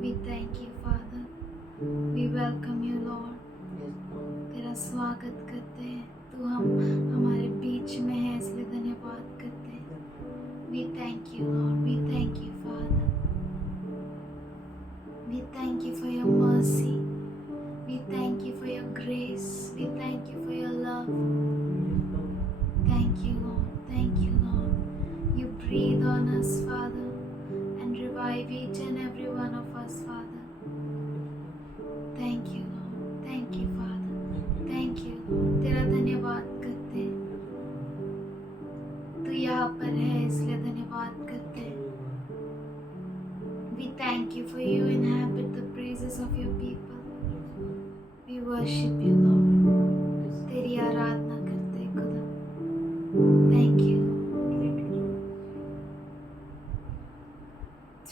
We thank you, Father. We welcome you, Lord. तेरा स्वागत करते हैं. तू हम हमारे बीच में है, इसलिए धन्यवाद करते हैं. We thank you, Lord. We thank you, Father. We thank you for your mercy. We thank you for your grace. We thank you for your love. Thank you, Lord. Thank you, Lord. You breathe on us, Father, and revive each and every one of us, Father. Thank you, Lord. Thank you, Father. Thank you, Lord. तेरा धन्यवाद करते हैं. तू यहाँ पर है, इसलिए धन्यवाद करते हैं. We thank you for you inhabit the praises of your people. We worship you, Lord. तेरी आराधना करते हैं, खुदा. Thank you.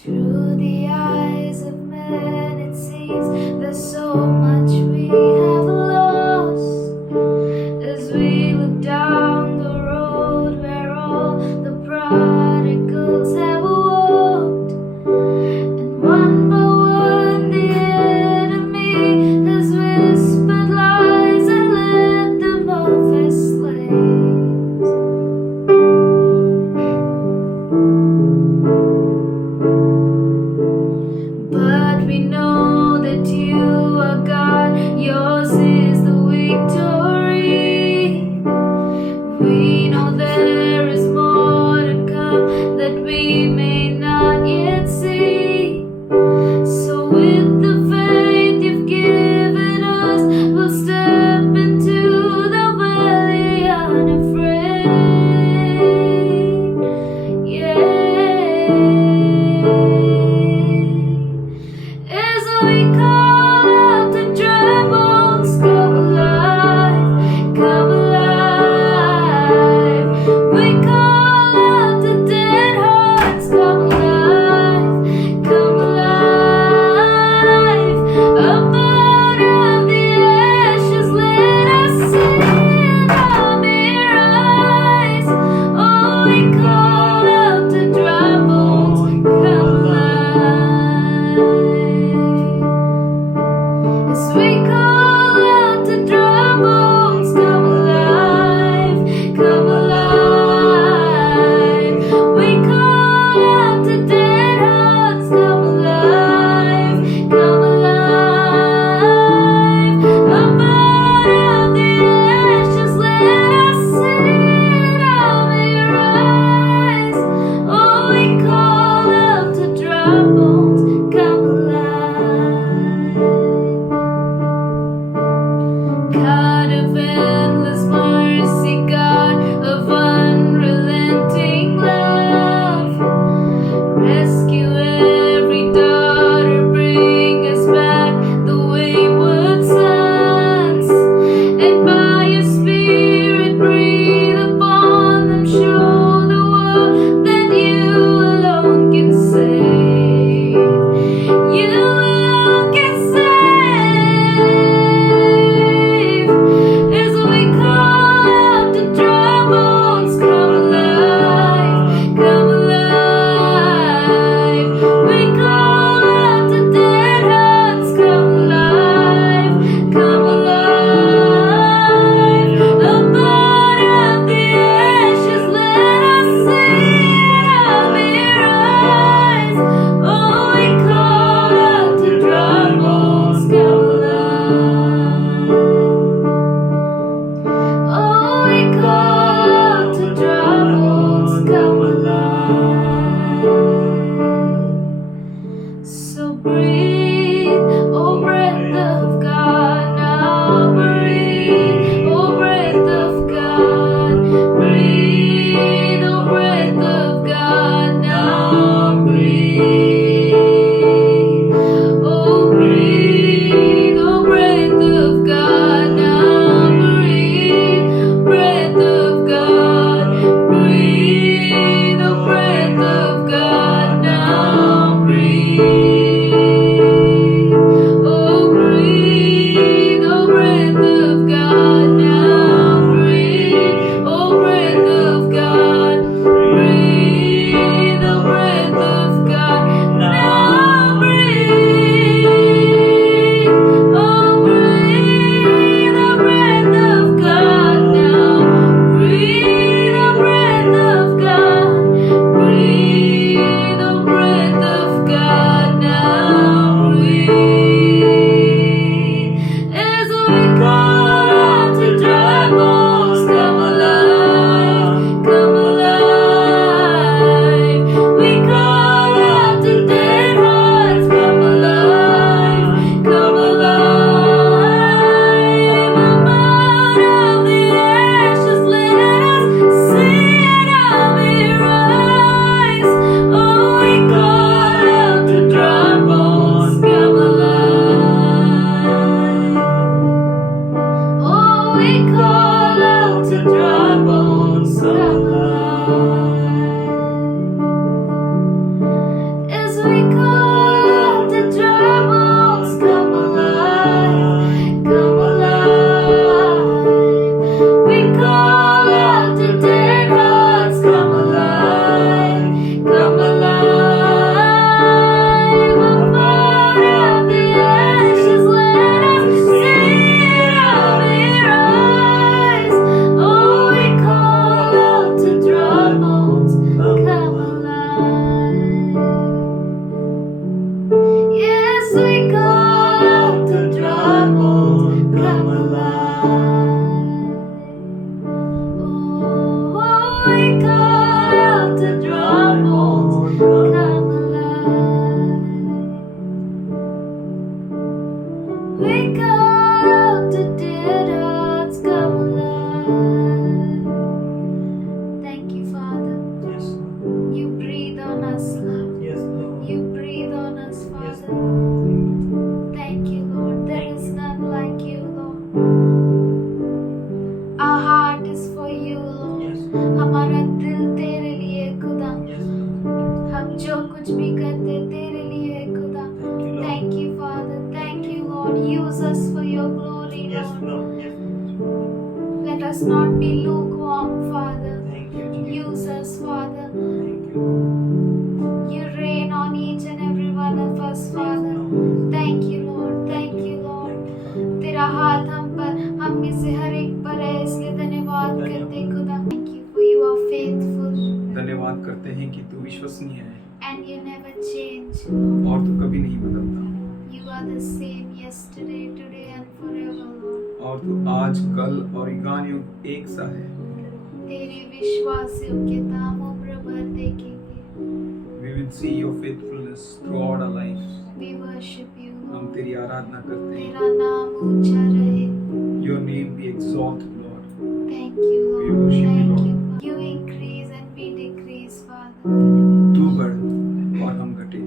Through the eyes of men it seems there's so much we have lost. As we look down the road where all the prodigals have walked, and one by one the enemy has whispered lies and led them off as slaves. But we know that you are God, yours is the victory. We know there is more to come that we may not yet see. So with the faith you've given us, we'll step into the valley unafraid. Yeah. As we call out to dry bones, come alive, come alive. We call out to dead hearts, come alive, come alive. Up out of the ashes, let us see an army rise. Oh, we call out to dry bones, come alive. As we call out to dry bones, come alive, come alive. We call out to dead hearts, come alive, come alive. Up out of the ashes, let us see an army rise. Oh, we call out to dry bones, come alive. God of endless mercy, God of unrelenting love, rescue every daughter, bring us back the wayward sons, and by your Spirit breathe upon them, show the world that you alone can save. You alone can save. As we call out to dry bones, come alive, come alive. We call out to dead hearts, come alive, come alive. Up out of the ashes, let us see an army rise. Oh, we call out to dry bones, come alive. Oh, we call out to dry bones, come alive. So breathe, oh breath of God, now breathe, oh breath of God, breathe, oh breath of God, now breathe, oh breathe, oh breath of God, now breathe, breath of God, breathe, oh breath of God, now breathe. we call out the dry bones, come alive. Oh, we call out the dry bones, come alive. We call out the dead hearts, come alive. Thank you, Father. Yes, You breathe on us, Lord. yes, Lord. You breathe on us, Yes, Father. Lord. Thank you, Lord. There Thank is you. none like you, Lord. Our heart is for you, Lord. Yes, हमारा दिल तेरे लिए खुदा. yes, Lord. हम जो कुछ भी करते तेरे लिए खुदा. Thank you, Lord. Thank you, Father. Thank you, Lord. Use us for your glory, Yes, Lord. Lord. Yes, Lord. Let us not be lukewarm, Father. Thank you, Jesus. Use us, Father. Thank you, Lord. You reign on each and every one of us, Yes, Father. Lord. Thank you, Lord. Thank you, Lord. Thank you, Father. तेरा हाथ हम में से हर एक पर है, इसलिए धन्यवाद करते खुदा. Thank you for you are faithful धन्यवाद करते हैं कि तू विश्वसनीय है and you never change. और तू कभी नहीं बदलता You are the same yesterday, today and forever, Lord. और तू आज कल और युगान युग एक सा है. तेरी विश्वास योग्यता हम उम्र भर देखेंगे. We will see your faithfulness throughout our lives. We worship you, हम Lord. तेरी आराधना करते हैं. तेरा नाम ऊंचा रहे. Your name be exalted, Lord. Thank you, We Lord. worship you, Thank Lord. you. You increase and we decrease, Father. तू बढ़ और हम घटे.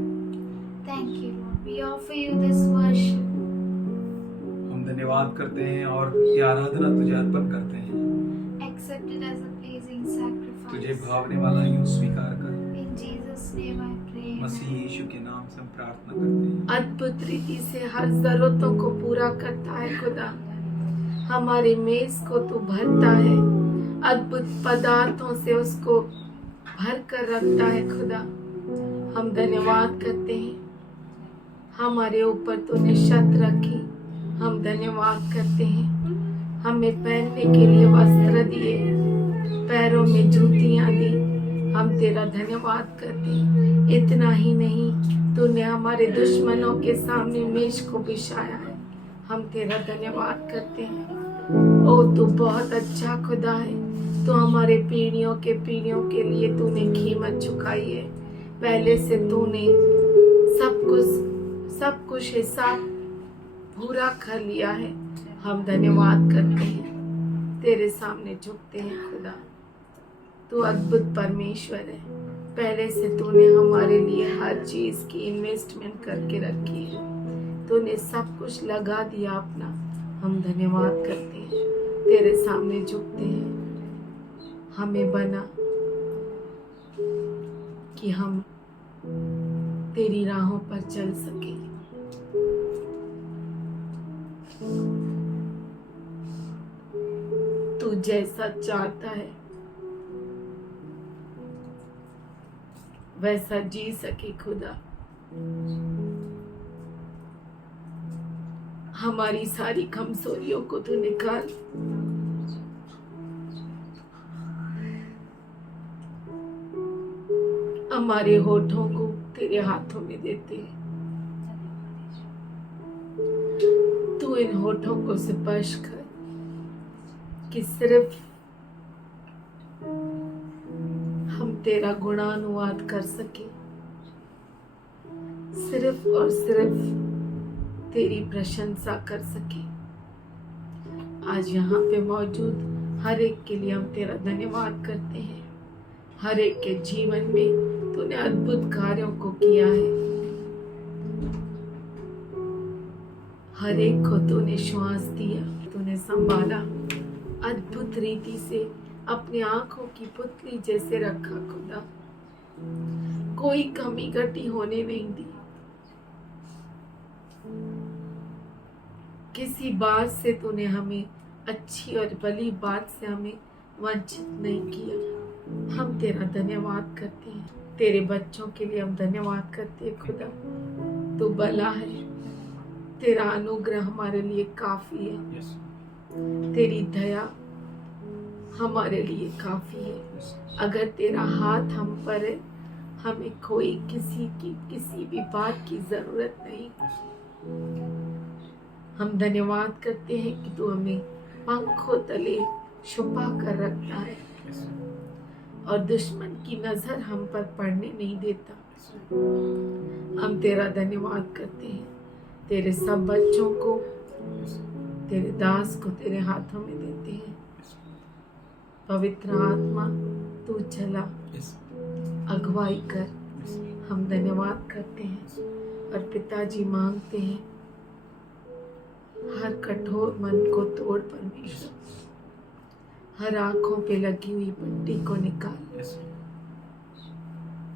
Thank you, Lord. We offer you this worship. हम धन्यवाद करते हैं और ये आराधना तुझे अर्पण करते हैं. Accept it as a pleasing तुझे sacrifice. भावने वाला यूं स्वीकार कर. In Jesus' name I pray. मसीह यीशु के नाम से हम प्रार्थना करते हैं. अद्भुत रीति से हर जरूरतों को पूरा करता है खुदा. हमारी मेज को तू भरता है, अद्भुत पदार्थों से उसको भर कर रखता है खुदा. हम धन्यवाद करते हैं. हमारे ऊपर तूने छत रखी. हम धन्यवाद करते हैं. हमें पहनने के लिए वस्त्र दिए, पैरों में जूतियां दी. हम तेरा धन्यवाद करते हैं. इतना ही नहीं, तूने हमारे दुश्मनों के सामने मेज को बिछाया है. हम तेरा धन्यवाद करते हैं. ओ तू बहुत अच्छा खुदा है. तो हमारे पीढ़ियों के लिए तूने कीमत चुकाई है. पहले से तूने सब कुछ हिसाब पूरा कर लिया है. हम धन्यवाद करते हैं. तेरे सामने झुकते हैं खुदा. तू अद्भुत परमेश्वर है. पहले से तूने हमारे लिए हर चीज की इन्वेस्टमेंट करके रखी है. तूने सब कुछ लगा दिया अपना. हम धन्यवाद करते हैं. तेरे सामने झुकते हैं. हमें बना कि हम तेरी राहों पर चल सके. तू जैसा चाहता है वैसा जी सके खुदा. हमारी सारी कमजोरियों को तू निकाल. हमारे होठों को तेरे हाथों में देते हैं. तू इन होठों को स्पर्श कर कि सिर्फ हम तेरा गुणानुवाद कर सके. सिर्फ और सिर्फ तेरी प्रशंसा कर सके. आज यहाँ पे मौजूद हर एक के लिए हम तेरा धन्यवाद करते हैं. हर एक के जीवन में तूने अद्भुत कार्यों को किया है. हर एक को तूने श्वास दिया, तूने संभाला. अद्भुत रीति से अपनी आंखों की पुतली जैसे रखा खुदा. कोई कमी घटी होने नहीं दी. किसी बात से तूने हमें, अच्छी और भली बात से हमें वंचित नहीं किया. हम तेरा धन्यवाद करते हैं. तेरे बच्चों के लिए हम धन्यवाद करते हैं खुदा. तू भला है. तेरा अनुग्रह हमारे लिए काफी है. Yes. तेरी दया हमारे लिए काफी है. अगर तेरा हाथ हम पर है, हमें कोई किसी भी बात की जरूरत नहीं। हम धन्यवाद करते हैं कि तू हमें पंखों तले छुपा कर रखता है और दुश्मन की नजर हम पर पड़ने नहीं देता। हम तेरा धन्यवाद करते हैं। तेरे सब बच्चों को, तेरे दास को तेरे हाथों में देते हैं। पवित्र आत्मा तू चला, अगुवाई कर। हम धन्यवाद करते हैं और पिताजी मांगते हैं हर कठोर मन को तोड़ परमेश्वर, हर आंखों पे लगी हुई पट्टी को निकाल,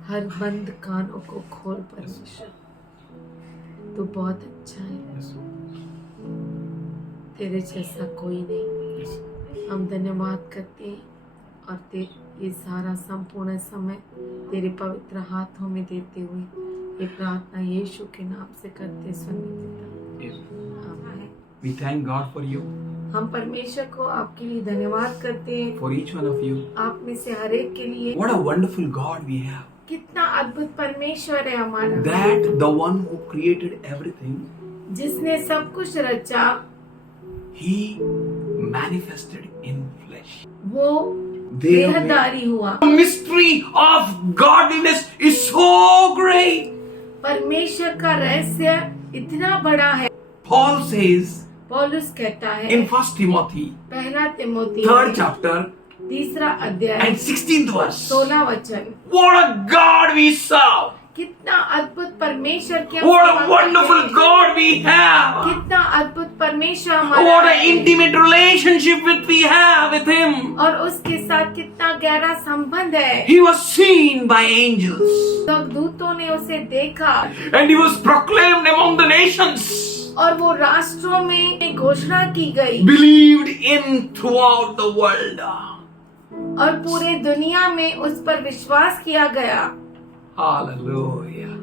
हर बंद कानों को खोल परमेश्वर। तू बहुत अच्छा है, तेरे जैसा कोई नहीं। हम धन्यवाद करते हैं और ये सारा संपूर्ण समय तेरे पवित्र हाथों में देते हुए ये प्रार्थना यीशु के नाम से करते सुनिए पिता। आमीन। We thank God for you, हम परमेश्वर को आपके लिए धन्यवाद करते हैं, for each one of you. आप में से हर एक के लिए। What a wonderful God we have. कितना अद्भुत परमेश्वर है हमारा, That the one who created everything, जिसने सब कुछ रचा, He manifested in flesh. वो देहधारी हुआ। The mystery of godliness is so great. परमेश्वर का रहस्य इतना बड़ा है। Paul says पौलुस कहता है in 1 Timothy, पहला तिमोथी 3rd chapter तीसरा अध्याय and 16th verse. 16 वचन, What a God we serve! कितना अद्भुत परमेश्वर के हम What सेवा a करते wonderful हैं। God we have! कितना अद्भुत परमेश्वर हमारा What है। an intimate relationship we have with Him. और उसके साथ कितना गहरा संबंध है। He was seen by angels स्वर्गदूतों ने उसे देखा and He was proclaimed among the nations, और वो राष्ट्रों में घोषणा की गई believed in throughout the world. और पूरे दुनिया में उस पर विश्वास किया गया। Hallelujah.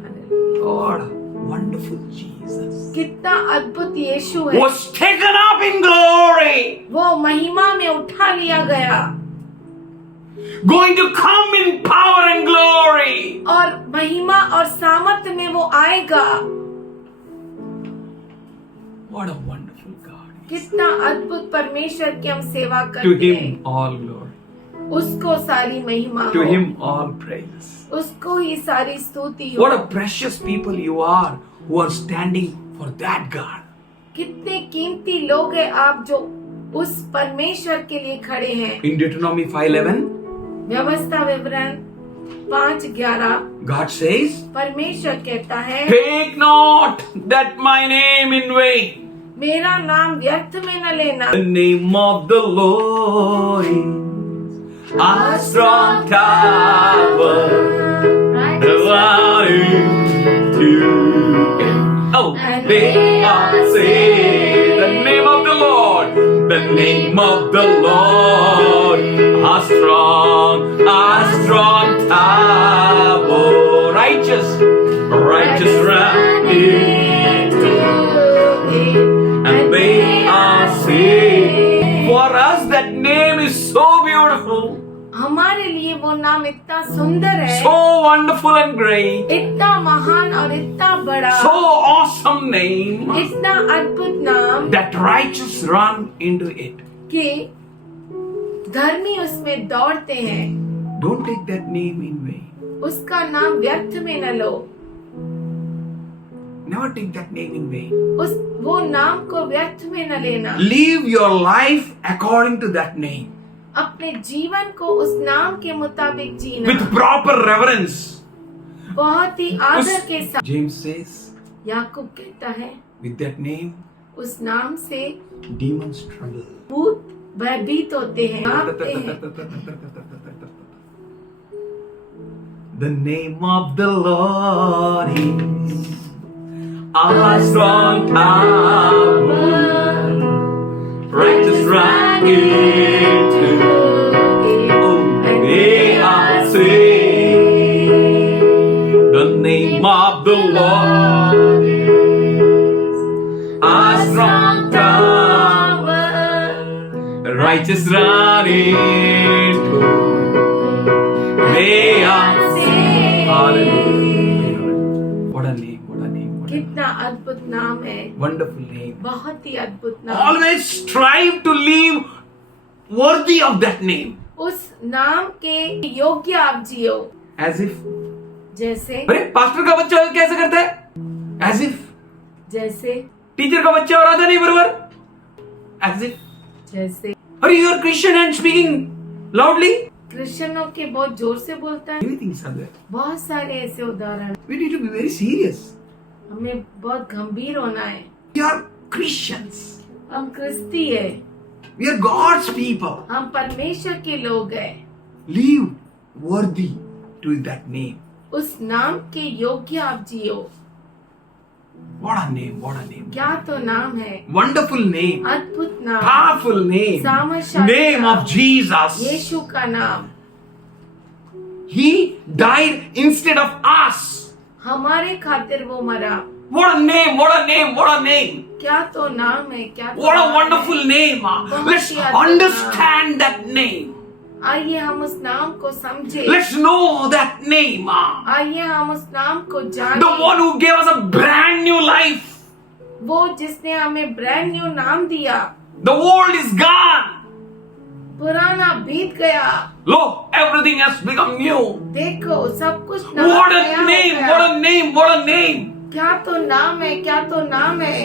What a wonderful Jesus. कितना अद्भुत यीशु है। Was taken up in glory, वो महिमा में उठा लिया गया going to come in power and glory. और महिमा और सामर्थ में वो आएगा। What a wonderful God. कितना अद्भुत परमेश्वर की हम सेवा To करते हैं। Him all glory. उसको सारी महिमा To हो, Him all praise. उसको ही सारी स्तुति हो। What a precious people you are who are standing for that God. कितने कीमती लोग हैं आप जो उस परमेश्वर के लिए खड़े हैं। In Deuteronomy 5:11, व्यवस्था विवरण 5:11 God says, परमेश्वर कहता है "Take not that my name in vain. मेरा नाम व्यर्थ में न लेना। The name of the Lord is a strong tower. Oh, they are saved. The name of the Lord. The name of the Lord. A strong tower. Righteous run into it, and they are saved. For us, that name is so beautiful, हमारे लिए वो नाम इतना सुंदर है, so wonderful and great, इतना महान और इतना बड़ा, so awesome name इतना अद्भुत नाम that righteous run into it. कि धर्मी उसमें दौड़ते हैं। Don't take that name in vain. उसका नाम व्यर्थ में न लो। Never take that name in vain. वो नाम को व्यर्थ में न लेना। Live your life according to that name अपने जीवन को उस नाम के मुताबिक जीना, with proper reverence. बहुत ही आदर के साथ। James says, याकूब कहता है with that name, उस नाम से demons tremble. भूत भयभीत होते हैं, कांपते हैं। The name of the Lord is a strong tower. Righteous run into it, and they are saved. The name of the Lord is a strong tower. Righteous run into it, they are saved. Hallelujah. कितना अद्भुत नाम है, Wonderful name. बहुत ही अद्भुत नाम। Always strive to live worthy of that name. उस नाम के योग्य आप जियो, As if. जैसे अरे पास्टर का बच्चा कैसे करता है? As if. जैसे टीचर का बच्चा और आता नहीं बराबर? As if. जैसे अरे you are Christian and speaking loudly? क्रिश्चियनों के बहुत जोर से बोलता है। Many things are there. बहुत सारे ऐसे उदाहरण। We need to be very serious. हमें बहुत गंभीर होना है। We are Christians. हम क्रिस्ती है, We are God's people. हम परमेश्वर के लोग हैं। Live worthy to that name. उस नाम के योग्य आप जियो। What a name, what a name. क्या तो नाम है, Wonderful name. अद्भुत नाम, Powerful name. सामर्थ्यशाली Name नाम, of Jesus. यीशु का नाम। He died instead of us. हमारे खातिर वो मरा। What a name, what a name, what a name. क्या तो नाम है, क्या तो What a नाम है। wonderful name. Let's ही अद्भुत understand that name. आइए हम उस नाम को समझे। Let's know that name. आइए हम उस नाम को The जाने। one who gave us a brand new life. वो जिसने हमें ब्रांड न्यू नाम दिया। The world is gone. पुराना बीत गया, Lo, everything has become new. देखो सब कुछ नया What नया a हो name, गया। what a name, what a name. क्या तो नाम है, क्या तो नाम है।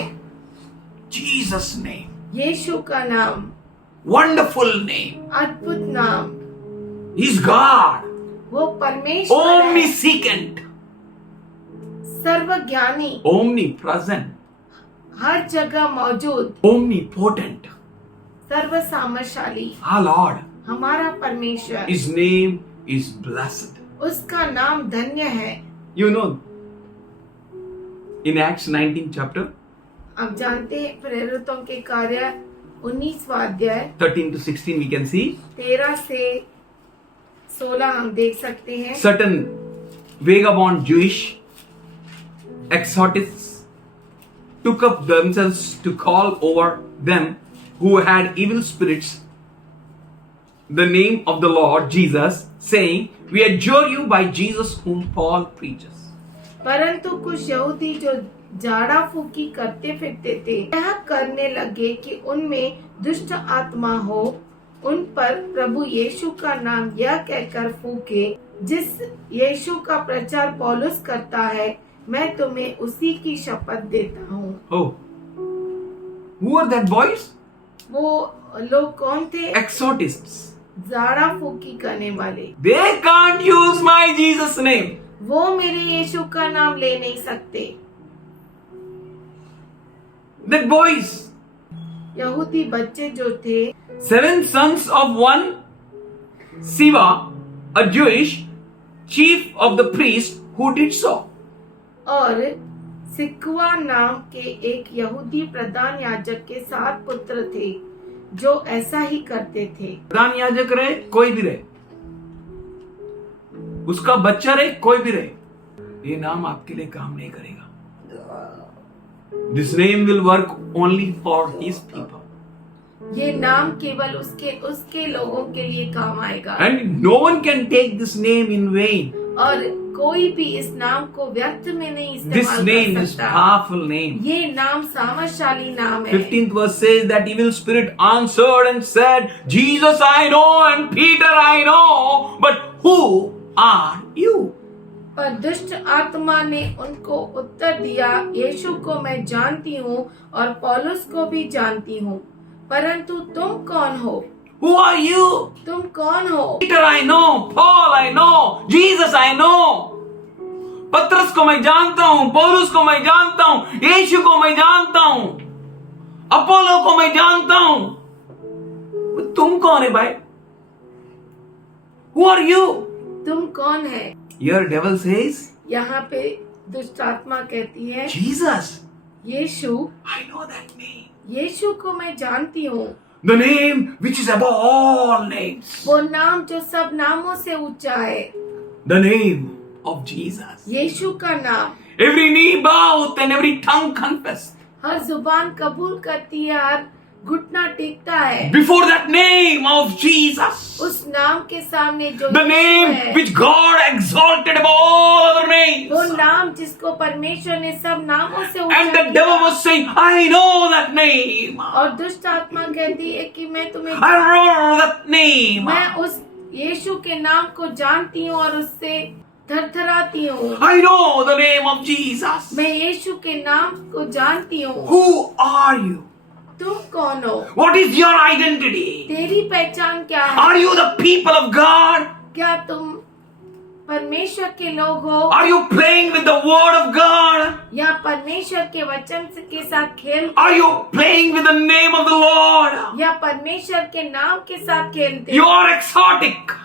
Jesus' name. यीशु का नाम, Wonderful name. अद्भुत नाम। He's God. वो परमेश्वर है, Omniscient. सर्वज्ञानी, Omnipresent. हर जगह मौजूद, Omnipotent. Serve सामर्थशाली, Our Lord. हमारा परमेश्वर। His name is blessed. उसका नाम धन्य है। You know, in Acts 19 chapter, आप जानते हैं प्रेरितों के कार्य 19वां अध्याय 13 to 16 we can see 13 से 16 हम देख सकते हैं। certain vagabond Jewish exorcists took up themselves to call over them who had evil spirits the name of the Lord Jesus, saying, we adjure you by Jesus whom Paul preaches. परंतु कुछ यहूदी जो झाड़ा फूकी करते फिरते थे, यह करने लगे कि उनमें दुष्ट आत्मा हो, उन पर प्रभु यीशु का नाम यह कहकर फूके, जिस यीशु का प्रचार पौलुस करता है, मैं तुम्हें उसी की शपथ देता हूँ। Oh, who are that boys? वो लोग कौन थे? Exorcists. झाड़ा फूकी करने वाले। They can't use my Jesus name. वो मेरे यीशु का नाम ले नहीं सकते। That boys, यहूदी बच्चे जो थे, 7 sons of one Siva, a Jewish chief of the priest who did so. और सिक्वा नाम के एक यहूदी प्रधान याजक के 7 पुत्र थे जो ऐसा ही करते थे। प्रधान याजक रहे, कोई भी रहे, उसका बच्चा रहे, कोई भी रहे, ये नाम आपके लिए काम नहीं करेगा। This name will work only for his people. ये नाम केवल उसके लोगों के लिए काम आएगा। And no one can take this name in vain. और कोई भी इस नाम को व्यर्थ में नहीं This इस्तेमाल name कर is सकता। powerful name. ये नाम सामर्थशाली नाम है। 15th verse says that evil spirit answered and said, Jesus I know and Peter I know, but who are you? पर दुष्ट आत्मा ने उनको उत्तर दिया, यीशु को मैं जानती हूँ और पौलुस को भी जानती हूँ, परंतु तुम कौन हो? Who are you? तुम कौन हो? Peter I know, Paul I know, Jesus I know. पत्रस को मैं जानता हूँ, पौलुस को मैं जानता हूँ, यीशु को मैं जानता हूँ, अपोलो को मैं जानता हूँ। तुम कौन है भाई? Who are you? तुम कौन है? Here devil says, यहाँ पे दुष्ट आत्मा कहती है, Jesus. Yeshu, I know that name. यीशु को मैं जानती हूँ, The name which is above all names. वो नाम जो सब नामों से ऊंचा है, The name of Jesus. यीशु का नाम। Every knee bowed and every tongue confessed. हर जुबान कबूल करती है, हर घुटना टेकता है before that name of Jesus. उस नाम के सामने जो The यीशु name है, which God exalted above all other names. वो नाम जिसको परमेश्वर ने सब नामों से And ऊंचा the devil किया। was saying, I know that name. और दुष्ट आत्मा कहती है कि मैं तुम्हें I know that name. मैं उस यीशु के नाम को जानती हूँ और उससे थरथराती हूँ। I know the name of Jesus. मैं यीशु के नाम को जानती हूँ। Who are you? तुम कौन हो? What is your identity? तेरी पहचान क्या है? Are you the people of God? क्या तुम परमेश्वर के लोग हो Are you playing with the word of God? या परमेश्वर के वचन के साथ खेल Are you playing with the name of the Lord? या परमेश्वर के नाम के साथ खेलते You हो? are exotic,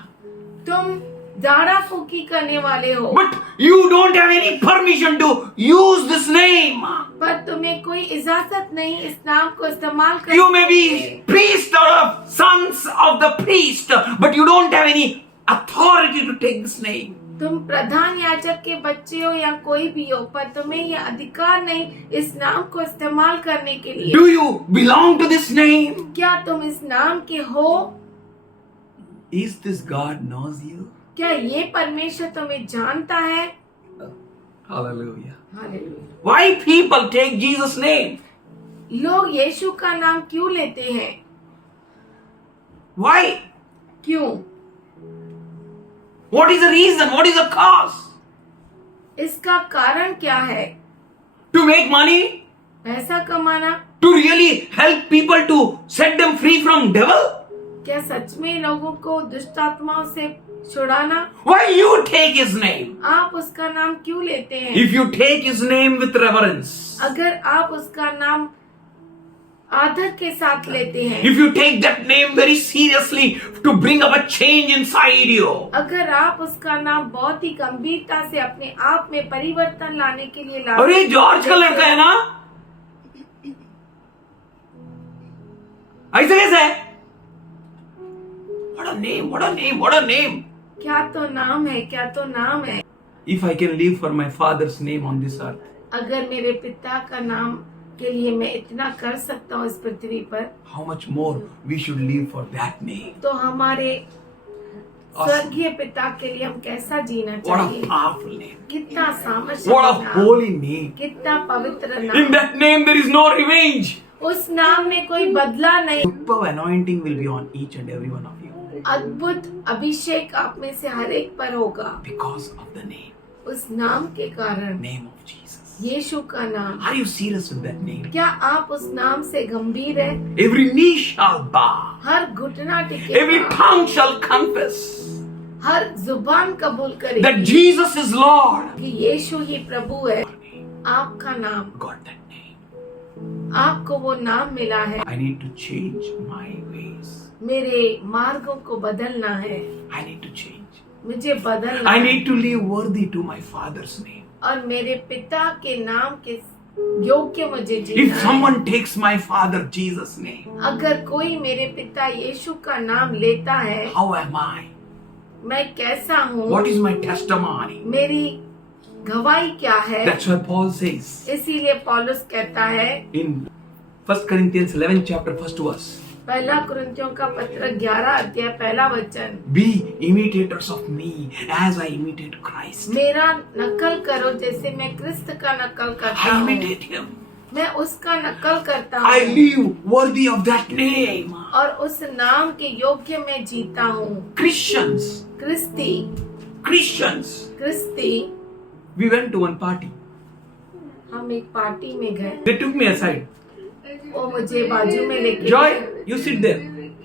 तुम झाड़ा फूकी करने वाले हो, but you don't have any permission to use this name. पर तुम्हें कोई इजाजत नहीं इस नाम को इस्तेमाल करने You may be की। priest or sons of the priest, but you don't have any authority to take this name. तुम प्रधान याजक के बच्चे हो या कोई भी हो, पर तुम्हें यह अधिकार नहीं इस नाम को इस्तेमाल करने के लिए। Do you belong to this name? क्या तुम इस नाम के हो? Is this God knows you? क्या ये परमेश्वर तुम्हें जानता है? Hallelujah. Hallelujah. Why people take Jesus' name? लोग यीशु का नाम क्यों लेते हैं? Why? क्यों? What is the reason? What is the cause? इसका कारण क्या है? To make money? पैसा कमाना? To really help people to set them free from devil? क्या सच में लोगों को दुष्ट आत्माओं से छुड़ाना? Why you take his name? आप उसका नाम क्यों लेते हैं? If you take his name with reverence, अगर आप उसका नाम आदर के साथ लेते हैं, if you take that name very seriously to bring up a change inside you, अगर आप उसका नाम बहुत ही गंभीरता से अपने आप में परिवर्तन लाने के लिए लाते अरे जॉर्ज का लड़का है ना, ऐसे कैसे है? What a name, what a name, what a name. क्या तो नाम है, क्या तो नाम है। If I can live for my father's name on this earth, अगर मेरे पिता का नाम के लिए मैं इतना कर सकता हूँ इस पृथ्वी पर, how much more we should live for that name. तो हमारे स्वर्गीय पिता के लिए हम कैसा जीना What a चाहिए? powerful name. कितना सामर्थ्य What a नाम, holy name. कितना पवित्र In नाम। that name there is no revenge. उस नाम में कोई बदला नहीं। Superb anointing will be on each and every one of you अद्भुत अभिषेक आप में से हर एक पर होगा because of the name, उस नाम के कारण। name of Jesus. यीशु का नाम। Are you serious with that name? क्या आप उस नाम से गंभीर है? Every knee shall bow, हर घुटना every टिकेगा, tongue shall confess हर जुबान कबूल that करेगी Jesus is Lord. कि यीशु ही प्रभु है। आपका नाम, Got that name. आपको वो नाम मिला है। I need to change my ways. मेरे मार्गों को बदलना है, I need to change. मुझे बदलना I है need to live worthy to my Father's name. और मेरे पिता के नाम के योग्य मुझे जीना If है। someone takes my Father Jesus' name, अगर कोई मेरे पिता यीशु का नाम लेता है, how am I? मैं कैसा हूँ? What is my testimony? मेरी गवाही क्या है? That's why Paul says इसीलिए पौलुस कहता है in 1 Corinthians 11 chapter 1 verse, पहला कुरिन्थियों का पत्र 11 अध्याय पहला वचन, be imitators of me as I imitate Christ. मेरा नकल करो जैसे मैं क्रिस्त का नकल करता I हूँ। imitate him. मैं उसका नकल करता I हूँ live worthy of that name. और उस नाम के योग्य मैं जीता हूँ। Christians, क्रिस्ती, Christians. क्रिस्ती। We went to one party. हम एक पार्टी में गए, They took me aside. वो मुझे बाजू में लेके Joy, गए। you sit there.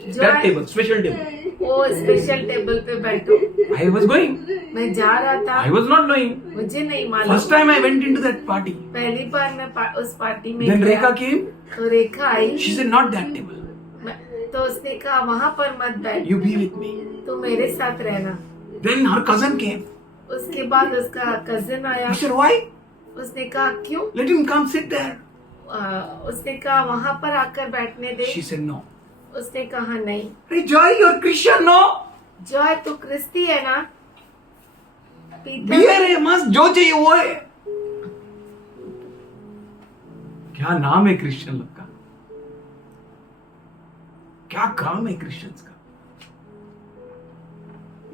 Joy, That table, special table. वो स्पेशल टेबल पे बैठो। I was going. मैं जा रहा था, I was not knowing. मुझे नहीं मालूम। First time I went into that party. पहली बार मैं उस पार्टी में Then गया, Rekha came. तो रेखा आई। She said, not that table. तो उसने कहा वहाँ पर मत बैठ, You be with me. तो मेरे साथ रहना। Then her cousin came. उसके बाद उसका कजिन आया। He said, why? उसने कहा क्यों? Let him come sit there. उसने कहा वहाँ पर आकर बैठने दे। She said, no. उसने कहा नहीं। Hey, Joy, you're Christian, no? Joy तू क्रिस्ती है ना? पीटर, बियर है मस्त, जो चाहिए वो है। क्या नाम है क्रिश्चियन लोग का? क्या काम है क्रिश्चियंस का?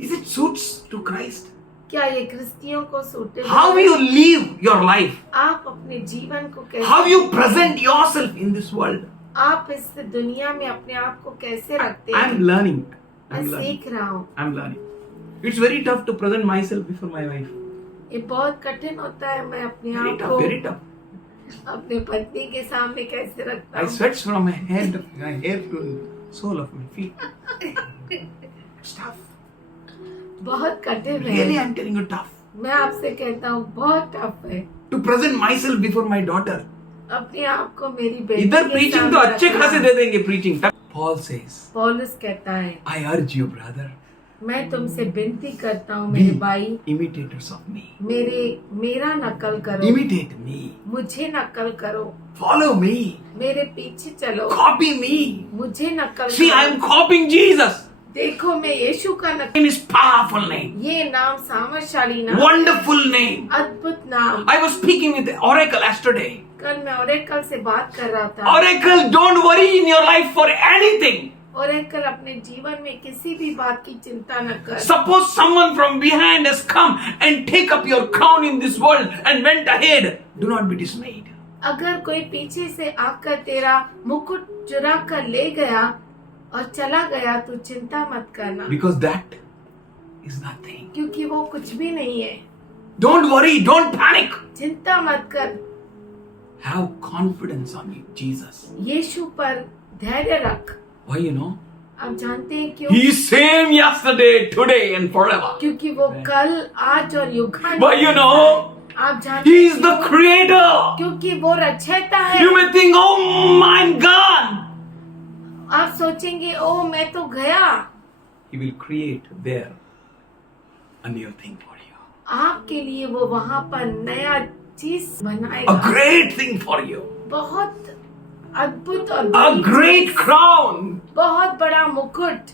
Is it suits to Christ? क्या ये क्रिस्तियों को सूटेबल How है? you live your life? आप अपने जीवन को कैसे How you present yourself in this world? आप इस दुनिया में अपने आप को कैसे रखते I'm हैं? learning. मैं I'm learning. सीख रहा हूँ। I'm learning. It's very tough to present myself before my wife. ये बहुत कठिन होता है, मैं अपने Very आप tough, को very tough. अपने पत्नी के सामने कैसे रखता I हूँ। sweats from my head, my hair to the sole of my feet. It's tough. बहुत कठिन Really, है। I'm telling you, tough. मैं आपसे कहता हूँ बहुत टफ है To present myself before my daughter. अपने आप को मेरी बेटी इधर के preaching सामने तो अच्छे रखना। खासे दे देंगे preaching. Paul says, पौलुस कहता है, I urge you, brother, मैं तुमसे विनती करता हूँ मेरे be भाई, imitators of me. मेरा नकल करो, Imitate me. मुझे नकल करो, Follow me. मेरे पीछे चलो, Copy me. मुझे नकल See, करो। I'm copying Jesus. देखो मैं यीशु का नकल, Name is powerful name. ये नाम सामर्थशाली नाम, Wonderful name. अद्भुत नाम। I was speaking with the Oracle yesterday. कल मैं ओरेकल से बात कर रहा था। Oracle, don't worry in your life for anything. Oracle अपने जीवन में किसी भी बात की चिंता न कर। Suppose someone from behind has come and take up your crown in this world and went ahead. Do not be dismayed. अगर कोई पीछे से आकर तेरा मुकुट चुरा कर ले गया और चला गया तो चिंता मत करना, Because that is nothing. क्योंकि वो कुछ भी नहीं है। Don't worry, don't panic. चिंता मत कर, Have confidence on you, Jesus. यीशु पर धैर्य रख। Why you know? आप जानते हैं क्यों? He is same yesterday, today and forever. क्योंकि वो कल, आज और युगान। Why you know? आप जानते He हैं is the क्यों? creator. क्योंकि वो रचयिता है। You may think, oh my God. आप सोचेंगे ओ मैं तो गया। He will create there a new thing for you. आपके लिए वो वहाँ पर नया चीज बनाएगा, A great thing for you. बहुत अद्भुत और A बड़ी great चीज, crown. बहुत बड़ा मुकुट।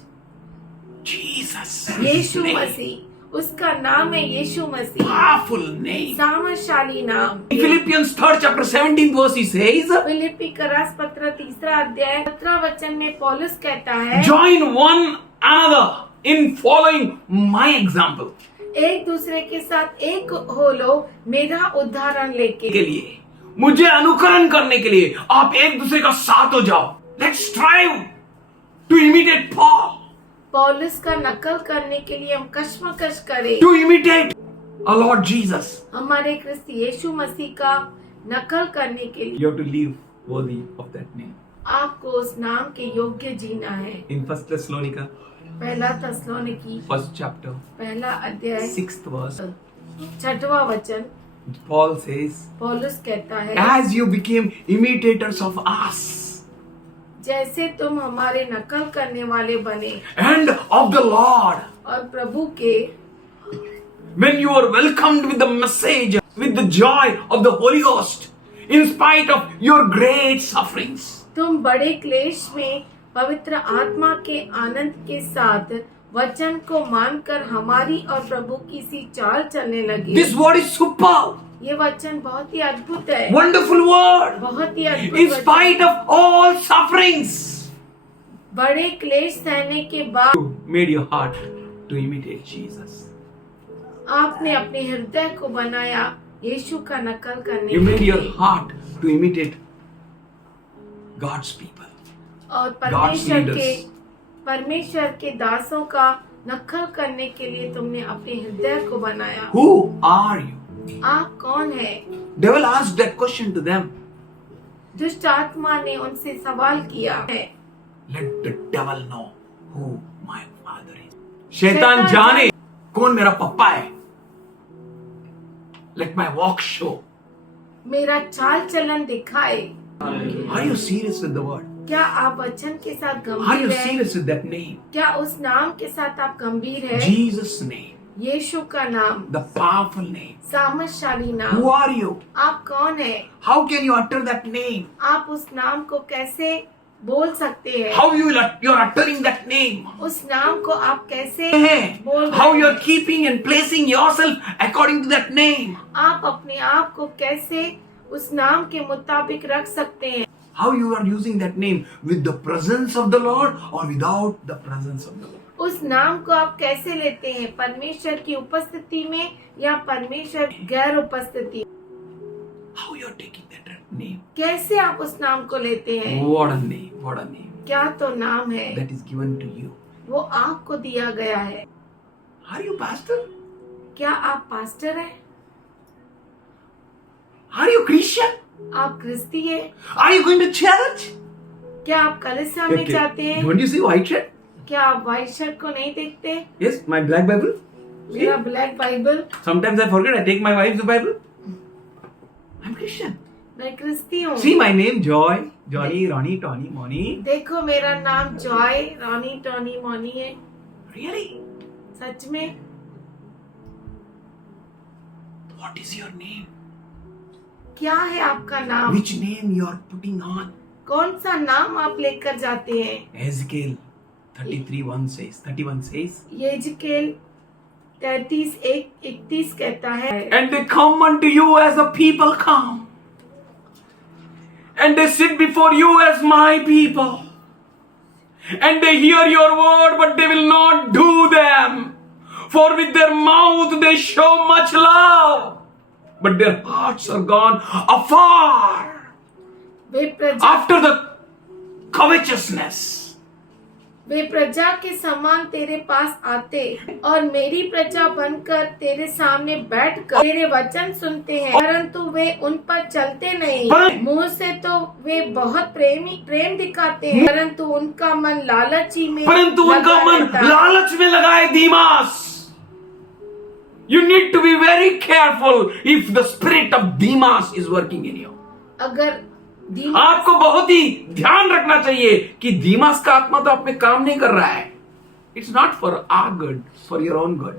Jesus. यीशु Name. मसीह, उसका नाम है यीशु मसीह, Powerful name. सामर्थशाली नाम। In Philippians 3rd chapter 17th verse he says, फिलिप्पी का रास पत्र 3 अध्याय 17 वचन में पौलुस कहता है, join one another in following my example. एक दूसरे के साथ एक हो लो मेरा उदाहरण लेके। के लिए मुझे अनुकरण करने के लिए आप एक दूसरे का साथ हो जाओ. Let's strive to imitate Paul, पौलुस का नकल करने के लिए हम कश्मकश करें, to imitate our Lord Jesus. हमारे ख्रिस्त यीशु मसीह का नकल करने के लिए You have to live worthy of that name. आपको उस नाम के योग्य जीना है। In 1 Thessalonica, पहला थस्सलुनीकी 1st chapter, पहला अध्याय 6th verse, 6वां वचन, Paul says, पौलुस कहता है, as you became imitators of us जैसे तुम हमारे नकल करने वाले बने and of the Lord, और प्रभु के, when you were welcomed with the message, with the joy of the Holy Ghost, in spite of your great sufferings. तुम बड़े क्लेश में पवित्र आत्मा के आनंद के साथ वचन को मानकर हमारी और प्रभु की सी चाल चलने लगे। This word is superb, ये वचन बहुत ही अद्भुत है, wonderful word. बहुत ही अद्भुत In वचन। spite of all sufferings, बड़े क्लेश सहने के बाद you made your heart to imitate Jesus. आपने अपने हृदय को बनाया यीशु का नकल करने You के made your लिए heart to imitate God's people. और God's leaders. परमेश्वर के दासों का नकल करने के लिए तुमने अपने हृदय को बनाया। Who are you? आप कौन है? Devil asked that question to them. दुष्ट आत्मा ने उनसे सवाल किया है, Let the devil know who my father is. शैतान जाने कौन मेरा पप्पा है. Let my walk show. मेरा चाल चलन दिखाए। Are you serious with the word? क्या आप वचन के साथ Are you गंभीर हैं? serious with that name? क्या उस नाम के साथ आप गंभीर हैं? Jesus' name. यीशु का नाम, The powerful name. सामर्थशाली Who नाम। are you? आप कौन है? How can you utter that name? आप उस नाम को कैसे बोल सकते हैं? How you're uttering that name? उस नाम को आप कैसे बोल How रहे you're हैं? keeping and placing yourself according to that name? आप अपने आप को कैसे उस नाम के मुताबिक रख सकते हैं? How you are using that name, with the presence of the Lord or without the presence of the Lord? उस नाम को आप कैसे लेते हैं, परमेश्वर की उपस्थिति में या परमेश्वर गैर उपस्थिति? How you are taking that name? कैसे आप उस नाम को लेते हैं? What a name! What a name! क्या तो नाम है, That is given to you. वो आपको दिया गया है। Are you pastor? क्या आप पास्टर हैं? Are you Christian? आप क्रिस्ती हैं? Are you going to church? क्या आप कलीसिया में जाते हैं? Don't you see white shirt? क्या आप व्हाइट शर्ट को नहीं देखते? Yes, my black Bible. मेरा black Bible. Sometimes I forget. I take my wife's Bible. I'm Christian. मैं क्रिस्ती हूँ। See my name, Joy, Johnny, Ronnie, Tony, Moni. देखो मेरा नाम जॉय, रॉनी, टॉनी, मोनी है। Really? सच में? What is your name? क्या है आपका नाम? Which name you are putting on? कौन सा नाम आप लेकर जाते हैं? Ezekiel 33:1 says. 31 says. यहेजकेल 33:31 कहता है, And they come unto you as the people come. And they sit before you as my people. And they hear your word, but they will not do them. For with their mouth they show much love, but their hearts are gone afar वे प्रजा after the covetousness. वे प्रजा के समान तेरे पास आते और मेरी प्रजा बनकर तेरे सामने बैठकर तेरे वचन सुनते हैं, परंतु वे उन पर चलते नहीं। मुंह से तो वे बहुत प्रेम दिखाते हैं, परंतु उनका मन लालची में लालच में लगा है। Demas, you need to be very careful if the spirit of Demas is working in you. अगर आपको बहुत ही ध्यान रखना चाहिए कि दीमास का आत्मा तो आप में काम नहीं कर रहा है। It's not for our good, for your own good.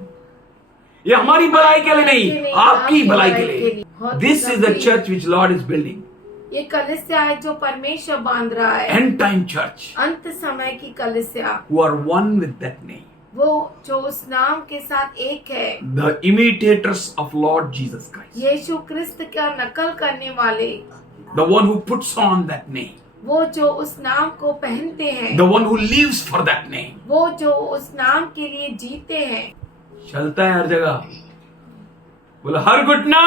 ये हमारी भलाई के लिए नहीं, आपकी भलाई के लिए। This is the church which lord is building. ये कलीसिया है जो परमेश्वर बांध रहा है। एंड टाइम चर्च, अंत समय की कलीसिया, who are one with that name, वो जो उस नाम के साथ एक है। The imitators of Lord Jesus Christ, Yeshu Krist का नकल करने वाले, the one who puts on that name, वो जो उस नाम को पहनते हैं, the one who lives for that name, वो जो उस नाम के लिए जीते हैं। चलता है हर जगह। बोला हर घुटना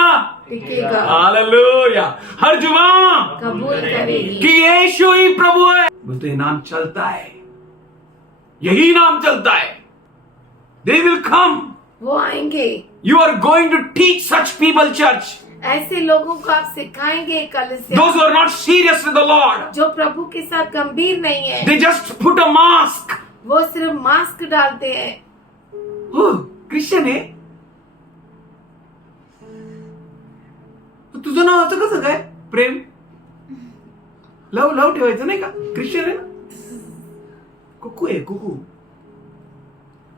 टिकेगा, हालेलुया, हर जुबान कबूल करेगी कि यीशु ही प्रभु है। बोलते नाम चलता है, यही नाम चलता है। They will come. वो आएंगे। You are going to teach such people, church. ऐसे लोगों को आप सिखाएंगे कलीसिया, Those who are not serious with the Lord. जो प्रभु के साथ गंभीर नहीं है। They just put a mask. वो सिर्फ मास्क डालते हैं। Oh, Christian है? तुझं नाव असं कसं काय? प्रेम, लव ठेवायचं नाही का? Christian आहे ना? कुकू आहे, Kuku.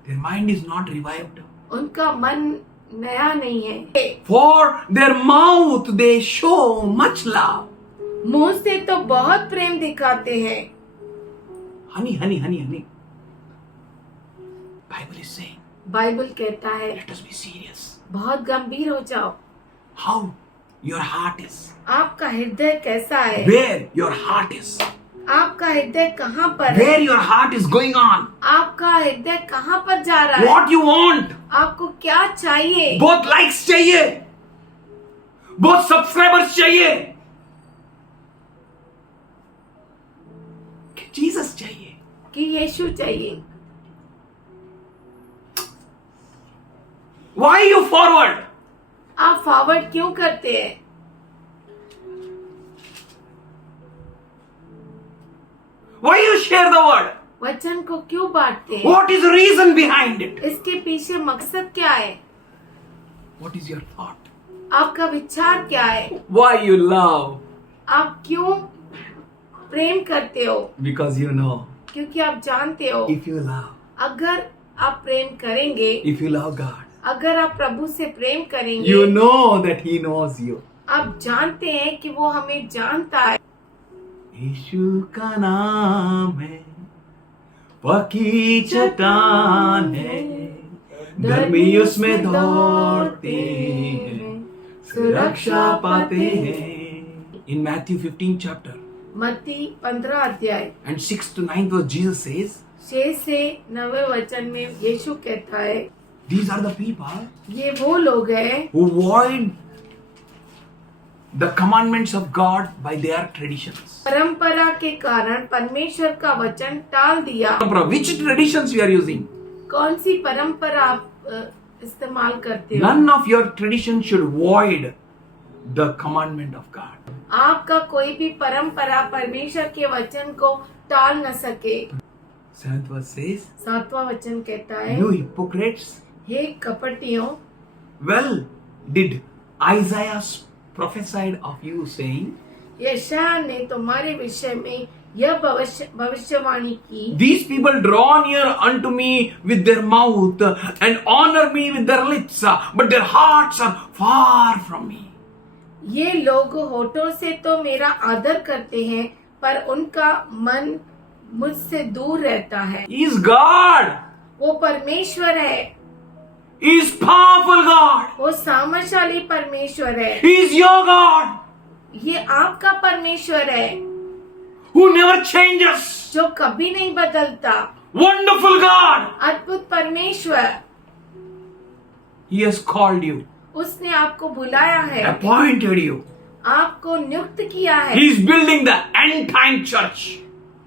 Their mind is not revived. उनका मन नया नहीं है। For their mouth they show much love. मुंह से तो बहुत प्रेम दिखाते हैं। Honey, honey, honey, honey. Bible is saying, Bible कहता है let us be serious. बहुत गंभीर हो जाओ। How your heart is. आपका हृदय कैसा है? Where your heart is. आपका हृदय कहाँ पर है? Where your heart is going on. आपका हृदय कहाँ पर जा रहा है? What you want. आपको क्या चाहिए? बहुत likes चाहिए, बहुत subscribers चाहिए, कि Jesus चाहिए, कि यीशु चाहिए? Why you forward? आप फॉरवर्ड क्यों करते हैं? Why you share the word? वचन को क्यों बांटते हैं? What is the reason behind it? इसके पीछे मकसद क्या है? What is your thought? आपका विचार क्या है? Why you love? आप क्यों प्रेम करते हो? Because you know. क्योंकि आप जानते हो If you love. अगर आप प्रेम करेंगे, If you love God. अगर आप प्रभु से प्रेम करेंगे, You know that He knows you. आप जानते हैं कि वो हमें जानता है। यीशु का नाम है, पक्की चट्टान है, धर्मी उसमें दौड़ते हैं, सुरक्षा पाते हैं। In Matthew 15 chapter, मत्ती 15 अध्याय and 6 to 9 verse, Jesus says, 6 से 9 वचन में यीशु कहता है, these are the people ये वो लोग हैं who void the commandments of God by their traditions. परंपरा के कारण परमेश्वर का वचन टाल दिया। Which traditions we are using? कौन सी परंपरा आप इस्तेमाल करते हो? None of your traditions should void the commandment of God. आपका कोई भी परंपरा परमेश्वर के वचन को टाल न सके। 7th verse says, 7वां वचन कहता है, you hypocrites, hey कपटियों, well did Isaiah prophesied of you saying, यशायाह ने तुम्हारे विषय में यह भविष्यवाणी की, these people draw near unto me with their mouth and honor me with their lips, but their hearts are far from me. ये लोग होठों से तो मेरा आदर करते हैं पर उनका मन मुझसे दूर रहता है। He is God. वो परमेश्वर है, He is powerful God. वो सामर्थशाली परमेश्वर है, He is your God ये आपका परमेश्वर है who never changes. जो कभी नहीं बदलता, Wonderful God. अद्भुत परमेश्वर। He has called you, उसने आपको बुलाया है, appointed you. आपको नियुक्त किया है। He is building the end time church.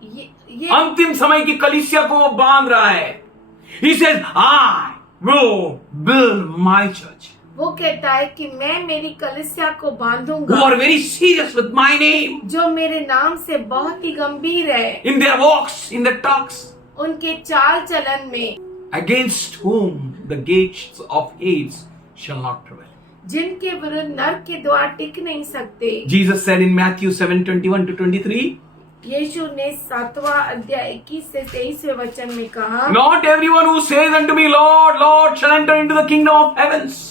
ये अंतिम समय की कलीसिया को वो बांध रहा है। He says, I will build my church. वो कहता है कि मैं मेरी कलीसिया को Who बांधूंगा, are very serious with my name. जो मेरे नाम से बहुत ही गंभीर है, In their walks, in their talks. उनके चाल चलन में, Against whom the gates of Hades shall not prevail. जिनके विरुद्ध नरक के द्वार टिक नहीं सकते। Jesus said in Matthew 7:21 to 23, यीशु ने 7वां अध्याय 21 से 23वें वचन में कहा, Not everyone who says unto me, Lord, Lord, shall enter into the kingdom of heavens.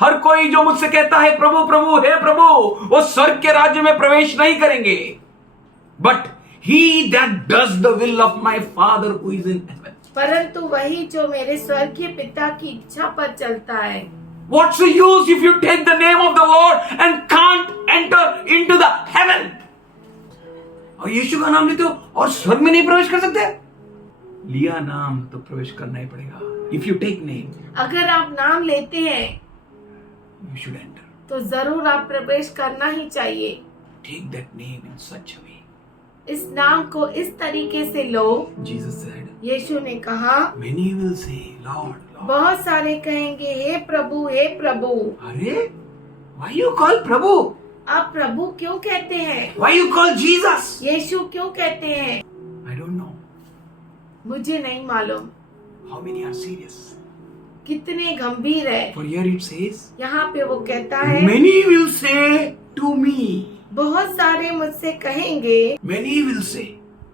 हर कोई जो मुझसे कहता है प्रभु प्रभु हे प्रभु, वो स्वर्ग के राज्य में प्रवेश नहीं करेंगे। But he that does the will of my Father who is in heaven. परंतु वही जो मेरे स्वर्गीय पिता की इच्छा पर चलता है। What's the use if you take the name of the Lord and can't enter into the heaven? और यीशु का नाम लेते हो और स्वर्ग में नहीं प्रवेश कर सकते? लिया नाम तो प्रवेश करना ही पड़ेगा। If you take name, अगर आप नाम लेते हैं you should enter. तो जरूर आप प्रवेश करना ही चाहिए। Take that name in such a way. इस नाम को इस तरीके से लो। Jesus said, यीशु ने कहा, many will say, Lord, Lord. बहुत सारे कहेंगे हे प्रभु हे प्रभु। अरे, why you call प्रभु? आप प्रभु क्यों कहते हैं? Why you call Jesus? यीशु क्यों कहते हैं? I don't know. मुझे नहीं मालूम। How many are serious? कितने गंभीर है। For here it says, यहाँ पे वो कहता है, many will say to me. बहुत सारे मुझसे कहेंगे, Many will say,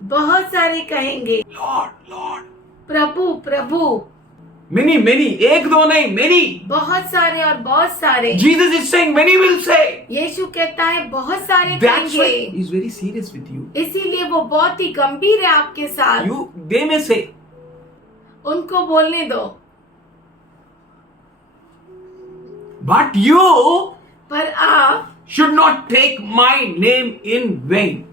बहुत सारे कहेंगे, Lord, Lord. प्रभु प्रभु। Many, many. एक दो नहीं, many. बहुत सारे और बहुत सारे। Jesus is saying, many will say. यीशु कहता है बहुत सारे That's why कहेंगे। he's very serious with you. इसीलिए वो बहुत ही गंभीर है आपके साथ। They may say, उनको बोलने दो। but you पर आप should not take my name in vain.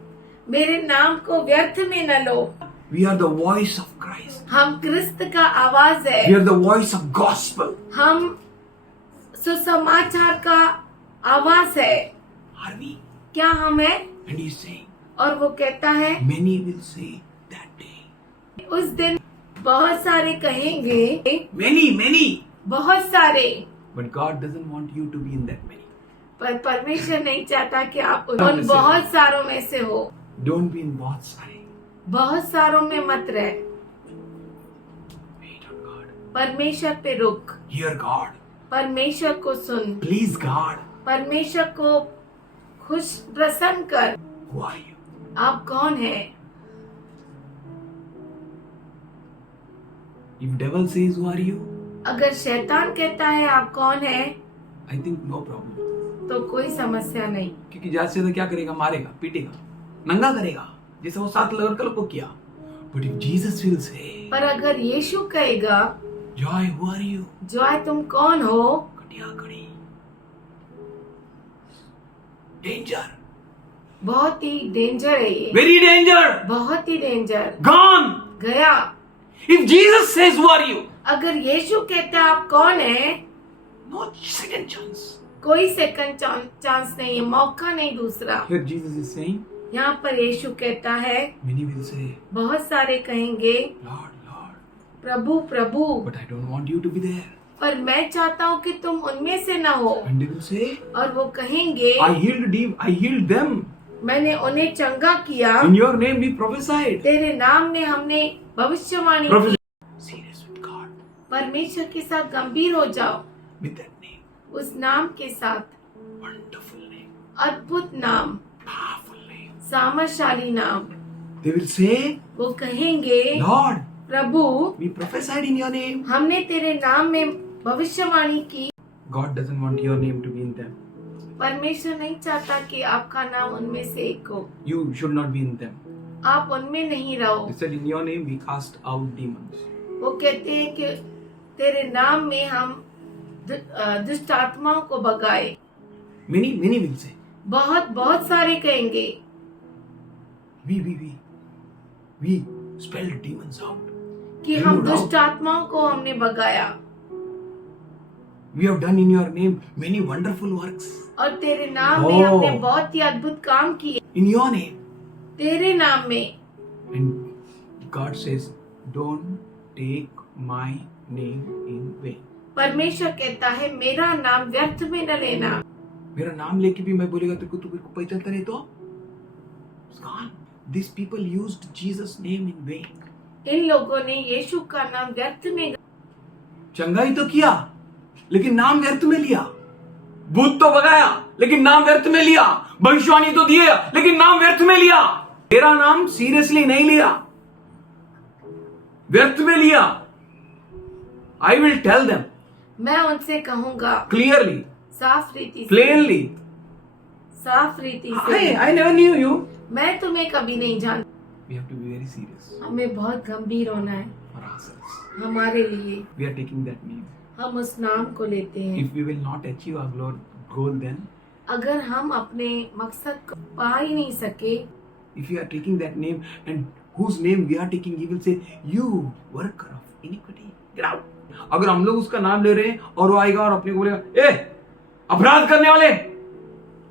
मेरे नाम को व्यर्थ में न लो। We are the voice of Christ. हम क्रिस्त का आवाज है। We are the voice of gospel. हम सुसमाचार का आवाज है। Are we? क्या हम है? And he's saying, और वो कहता है, many will say that day. उस दिन बहुत सारे कहेंगे, Many, many. बहुत सारे। But God doesn't want you to be in that many. पर परमेश्वर नहीं चाहता कि आप उन बहुत सारों में से हो। Don't be in बहुत सारे. बहुत सारों में मत रह। Wait on God. परमेश्वर पे रुक। Hear God. परमेश्वर को सुन। Please God. परमेश्वर को खुश प्रसन्न कर। Who are you? आप कौन है? If devil says, who are you? अगर शैतान कहता है आप कौन है, I think no problem. तो कोई समस्या नहीं। क्योंकि ज्यादा से ज्यादा क्या करेगा? मारेगा, पीटेगा, नंगा करेगा, जैसे वो 7 लड़कों को किया. But if Jesus will say, पर अगर यीशु कहेगा, Joy, who are you? Joy तुम कौन हो? कटिया कड़ी. Danger. बहुत ही डेंजर है ये, Very danger. बहुत ही डेंजर। Gone. गया। If Jesus says, who are you? अगर यीशु कहते हैं आप कौन है, No second chance. कोई सेकंड चांस नहीं है, मौका नहीं दूसरा। Here Jesus is saying, यहाँ पर यीशु कहता है, many will say, बहुत सारे कहेंगे Lord, Lord, Prabhu Prabhu, but I don't want you to be there. पर मैं चाहता हूँ कि तुम उनमें से न हो। And they will say, और वो कहेंगे, I healed them. मैंने उन्हें चंगा किया, In your name we prophesied. तेरे नाम में हमने भविष्यवाणी की। Prophesy. Serious with God. परमेश्वर के साथ गंभीर हो जाओ, With that name. उस नाम के साथ। Wonderful name. अद्भुत नाम, Powerful name. सामर्थशाली नाम। They will say, वो कहेंगे, Lord, Prabhu we prophesied in your name. हमने तेरे नाम में भविष्यवाणी की। God doesn't want your name to be in them. परमेश्वर नहीं चाहता कि आपका नाम उनमें से एक हो, You should not be in them. आप उनमें नहीं रहो। They said, in your name we cast out demons. वो कहते हैं कि तेरे नाम में हम दुष्ट आत्माओं को भगाए। Many will say, बहुत सारे कहेंगे, we spelled demons out. कि हम दुष्ट आत्माओं को हमने भगाया We have done in your name many wonderful works. और तेरे नाम में Oh. हमने बहुत ही अद्भुत काम किए, In your name. तेरे नाम में। And God says, don't take my name in vain. परमेश्वर कहता है मेरा नाम व्यर्थ में न लेना। मेरा नाम लेके भी मैं बोलेगा तेरे को पहचानता नहीं तो It's gone. These people used Jesus' name in vain. इन लोगों ने यीशु का नाम व्यर्थ में, चंगाई तो किया लेकिन नाम व्यर्थ में लिया। भूत तो भगाया लेकिन नाम व्यर्थ में लिया। भविष्यवाणी तो दिए लेकिन नाम व्यर्थ में लिया। तेरा नाम सीरियसली नहीं लिया, व्यर्थ में लिया। आई विल टेल देम, मैं उनसे कहूंगा क्लियरली, साफ रीति से, प्लेनली, साफ रीति से, आई नेवर न्यू यू। मैं तुम्हें कभी नहीं जानता। We have to be very serious हमें बहुत गंभीर होना है फॉर आवरसेल्व्स। हमारे लिए। We are taking that name. हम उस नाम को लेते हैं। If we will not achieve our goal, then अगर हम अपने मकसद को पा ही नहीं सके, if you are taking that name and whose name we are taking, he will say, you worker of iniquity, get out. अगर हम लोग उसका नाम ले रहे हैं और वो आएगा और अपने को बोलेगा, ए अपराध करने वाले,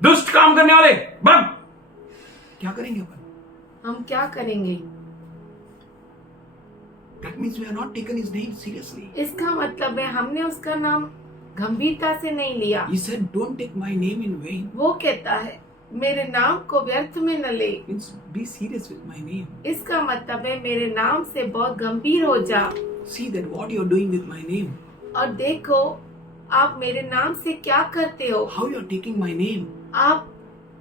दुष्ट काम करने वाले, भाग, क्या करेंगे अपन? हम क्या करेंगे? That means we have not taken his name seriously. इसका मतलब है हमने उसका नाम गंभीरता से नहीं लिया। He said, don't take my name in vain. वो कहता है मेरे नाम को व्यर्थ में न ले। Means be serious with my name. इसका मतलब है मेरे नाम से बहुत गंभीर हो जा। See that what you are doing with my name. और देखो आप मेरे नाम से क्या करते हो, How you are taking my name. आप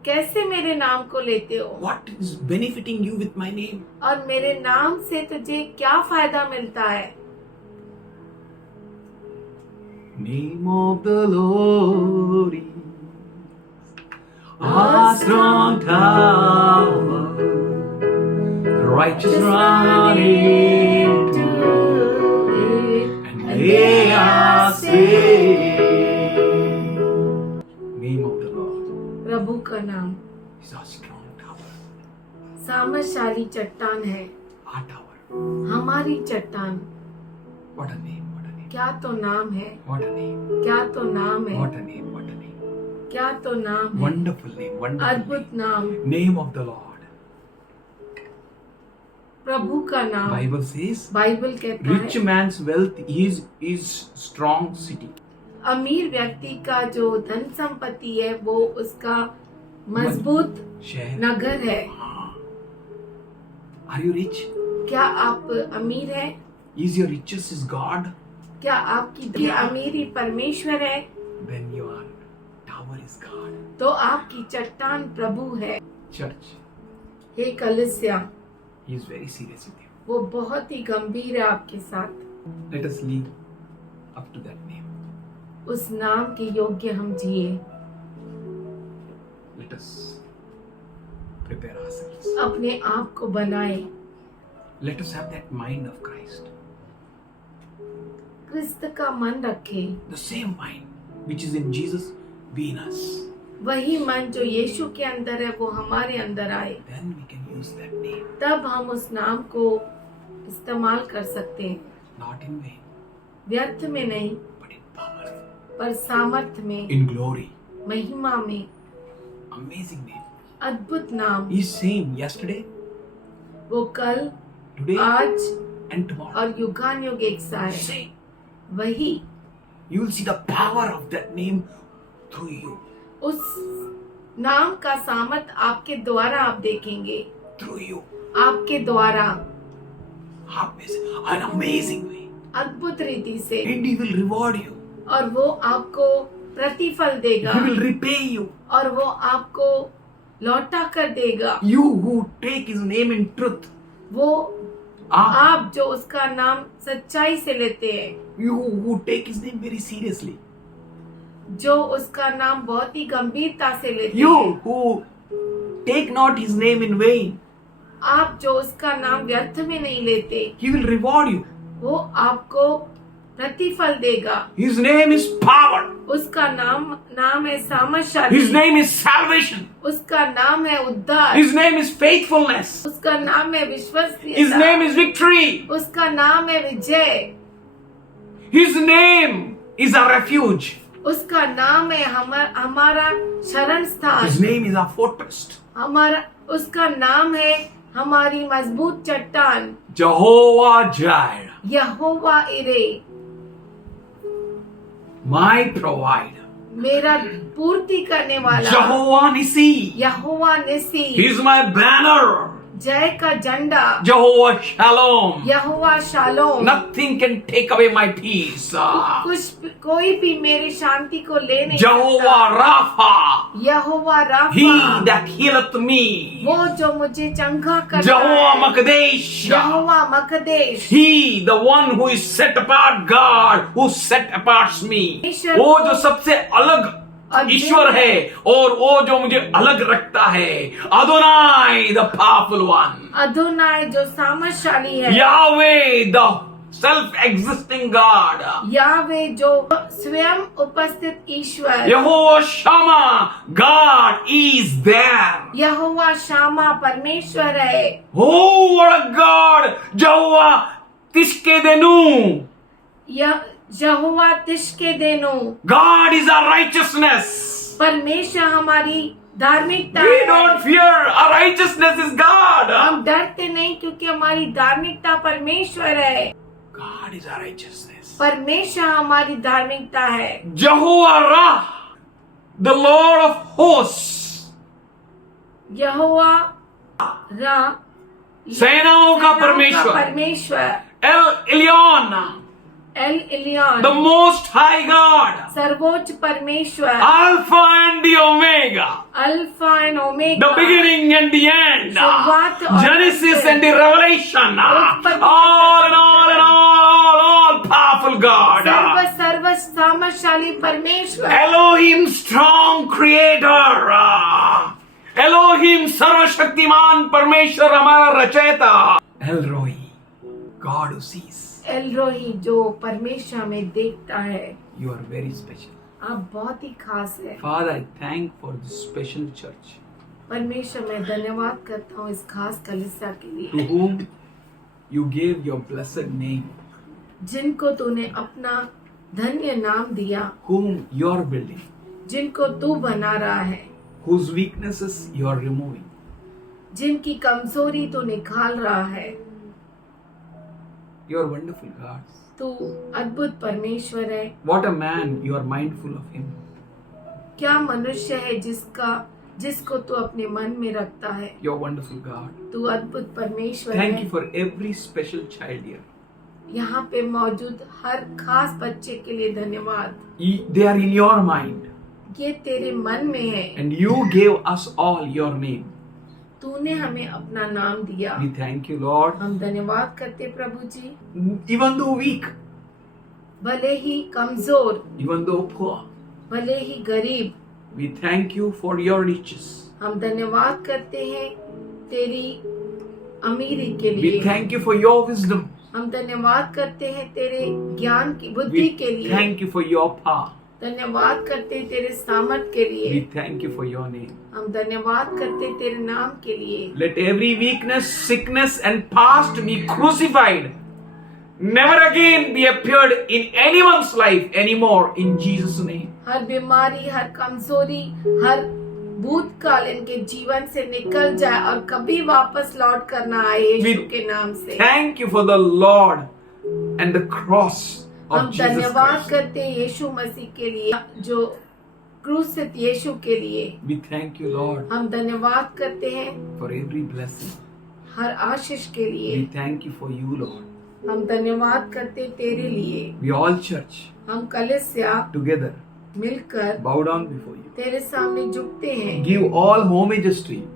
कैसे मेरे नाम को लेते हो, What is benefiting you with my name. और मेरे नाम से तुझे क्या फायदा मिलता है। Name of the Lord is a strong tower, the righteous run into it, and they are saved. Name of the Lord प्रभु का नाम is a strong tower. सामर्थशाली चट्टान है, Our tower. हमारी चट्टान। What a name! What a name! क्या तो नाम है, What a name! क्या तो नाम है, What a name! What a name! क्या तो नाम है। Wonderful name! Wonderful अद्भुत नाम, name! Name of the Lord. प्रभु का नाम। Bible says, बाइबल कहता rich है man's wealth is strong city. अमीर व्यक्ति का जो धन संपत्ति है वो उसका मजबूत शहर. नगर है। Are you rich? क्या आप अमीर हैं? Is your riches is God? क्या आपकी अमीरी परमेश्वर है? Then your tower is God. तो आपकी चट्टान प्रभु है। Church, हे कलीसिया, He is very serious with you. वो बहुत ही गंभीर है आपके साथ। Let us live up to that name. उस नाम के योग्य हम जिए। Let us prepare ourselves. अपने आप को बनाए। Let us have that mind of Christ. क्रिस्त का मन रखे। The same mind which is in Jesus be in us. वही मन जो यीशु के अंदर है वो हमारे अंदर आए, then we can use that name. तब हम उस नाम को इस्तेमाल कर सकते हैं, Not in vain, व्यर्थ में नहीं but in power, पर सामर्थ्य में, in glory. महिमा में। Amazing name. अद्भुत नाम, He's same yesterday, वो कल, today, आज and tomorrow. और युगानुयुग एक सा है। Same. वही You will see the power of that name through you. उस नाम का सामर्थ आपके द्वारा आप देखेंगे, Through you. आपके द्वारा An amazing way. अद्भुत रीति से, And He will reward you. और वो आपको प्रतिफल देगा, He will repay you. और वो आपको लौटा कर देगा। You who take His name in truth. वो Ah, आप जो उसका नाम सच्चाई से लेते हैं, you who take His name very seriously. जो उसका नाम बहुत ही गंभीरता से लेते You हैं, who take not His name in vain. आप जो उसका नाम व्यर्थ में नहीं लेते, He will reward you. वो आपको प्रतिफल देगा। His name is power. उसका नाम है सामर्थशाली, His name is salvation. उसका नाम है उद्धार, His name is faithfulness. उसका नाम है His विश्वसनीयता, name is victory. उसका नाम है विजय, His name is a refuge. उसका नाम है हमारा शरण स्थान, His name is a fortress. उसका नाम है हमारी मजबूत चट्टान, Jehovah Jireh, Jehovah इरे, my provider. मेरा पूर्ति करने वाला, Jehovah Nissi, Jehovah निसी, He is my banner. जय का झंडा, Jehovah Shalom. Jehovah shalom. Nothing can take away my peace. कोई भी मेरी शांति को ले नहीं Jehovah सकता। Rapha, यहोवा He Rapha, that healeth me. वो जो मुझे चंगा करता Jehovah है, Makadesh, Jehovah मकदेश, He the one who is set apart, God who set apart me. ईश्वर वो को- जो सबसे अलग और ईश्वर है और वो जो मुझे अलग रखता है, अदोनाई द पावरफुल वन, अदोनाई जो सामर्थशाली है, यावे द सेल्फ एग्जिस्टिंग गॉड, यावे जो स्वयं उपस्थित ईश्वर, यहोवा शमा, गॉड इज देयर. यहोवा शामा परमेश्वर है। Oh, what a God! Jehovah Tishkedenu. यहोवा तिश्के देनो, God is our righteousness. परमेश्वर हमारी धार्मिकता We है। don't fear. Our righteousness is God. हम डरते नहीं क्योंकि हमारी धार्मिकता परमेश्वर है। God is our righteousness. परमेश्वर हमारी धार्मिकता है। Jehovah Ra, the Lord of hosts. यहोवा रा, सेनाओं का परमेश्वर. परमेश्वर, El Elyon, El Elyon, the Most High God. सर्वोच्च परमेश्वर, Alpha and the Omega. Alpha and omega, The beginning and the end. शुरुआत और Genesis अंत। and the Revelation. उत्पत्ति All and all and all powerful God. सर्व सामर्थशाली परमेश्वर, Elohim strong creator. Elohim सर्वशक्तिमान परमेश्वर हमारा रचयिता. El Roi, God who sees. L रोही जो परमेश्वर में देखता है। You are very special. आप बहुत ही खास है। Father, I thank for this special church परमेश्वर मैं धन्यवाद करता हूँ इस खास कलीसिया के लिए, to whom you gave your blessed name, जिनको तूने अपना धन्य नाम दिया, whom you are building, जिनको तू बना रहा है, whose weaknesses you are removing. जिनकी कमजोरी तू निकाल रहा है। You are wonderful God. तू अद्भुत परमेश्वर है। What a man, you are mindful of him. क्या मनुष्य है जिसको तू अपने मन में रखता है। You are wonderful God. तू अद्भुत परमेश्वर Thank है। you for every special child here. यहाँ पे मौजूद हर खास बच्चे के लिए धन्यवाद। They are in your mind. ये तेरे मन में है। And you gave us all your name. तूने हमें अपना नाम दिया। We thank you, Lord. हम धन्यवाद करते प्रभु जी। Even though weak, भले ही कमजोर, even though poor, भले ही गरीब, we thank you for your riches. हम धन्यवाद करते हैं तेरी अमीरी के We लिए। thank you for your wisdom. हम धन्यवाद करते हैं तेरे ज्ञान की बुद्धि We के लिए। thank you for your power. धन्यवाद करते तेरे सामर्थ के लिए। We thank you for your name. हम धन्यवाद करते तेरे नाम के लिए। Let every weakness, sickness, and past be crucified. Never again be appeared in anyone's life anymore in Jesus' name. हर बीमारी, हर कमजोरी, हर भूतकाल इनके जीवन से निकल जाए और कभी वापस लौट कर ना आए यीशु के नाम से। Thank you for the Lord and the cross हम of Jesus धन्यवाद Christ. करते हैं यीशु मसीह के लिए, जो क्रूसित यीशु के लिए। We thank you, Lord, हम धन्यवाद करते हैं for every blessing. हर आशीष के लिए। We thank you for you, Lord. हम धन्यवाद करते तेरे लिए। We all church हम कलीसिया together मिलकर bow down before you. तेरे सामने झुकते हैं। Give all homages to you.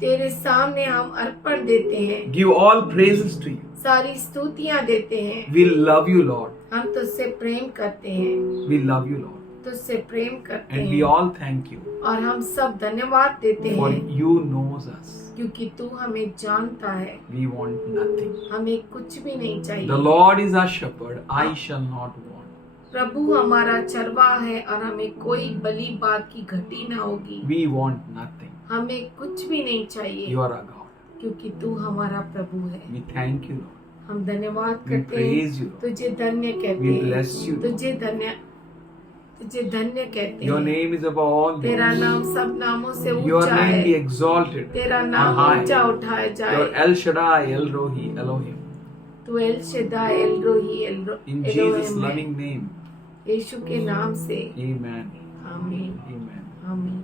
तेरे सामने हम अर्पण देते हैं, Give all praises to you. सारी स्तुतियां देते हैं। We love you, Lord. हम तुझसे प्रेम करते हैं, We love you, Lord. तुझसे प्रेम करते And we हैं all thank you और हम सब धन्यवाद देते for हैं you knows us. क्योंकि तू हमें जानता है। We want nothing. हमें कुछ भी नहीं The चाहिए। Lord is our shepherd. I shall not want. प्रभु हमारा चरवाहा है और हमें कोई भली बात की घटी ना होगी। We want nothing. हमें कुछ भी नहीं चाहिए You are our God. क्योंकि तू हमारा प्रभु है। We thank you, Lord. हम धन्यवाद We करते praise हैं, you, Lord. तुझे धन्य कहते We हैं, bless you, Lord. तुझे धन्य कहते Your हैं। name is above all तेरा names. नाम सब नामों से Your ऊंचा name be है। exalted तेरा on नाम high. ऊंचा उठाया Your जाए। El Shaddai, El Rohi, Elohim. तू एल शेदाई, एल रोही, In Jesus' एलोहिम है। loving name. यीशु के नाम से Amen. आमीन Amen. आमीन।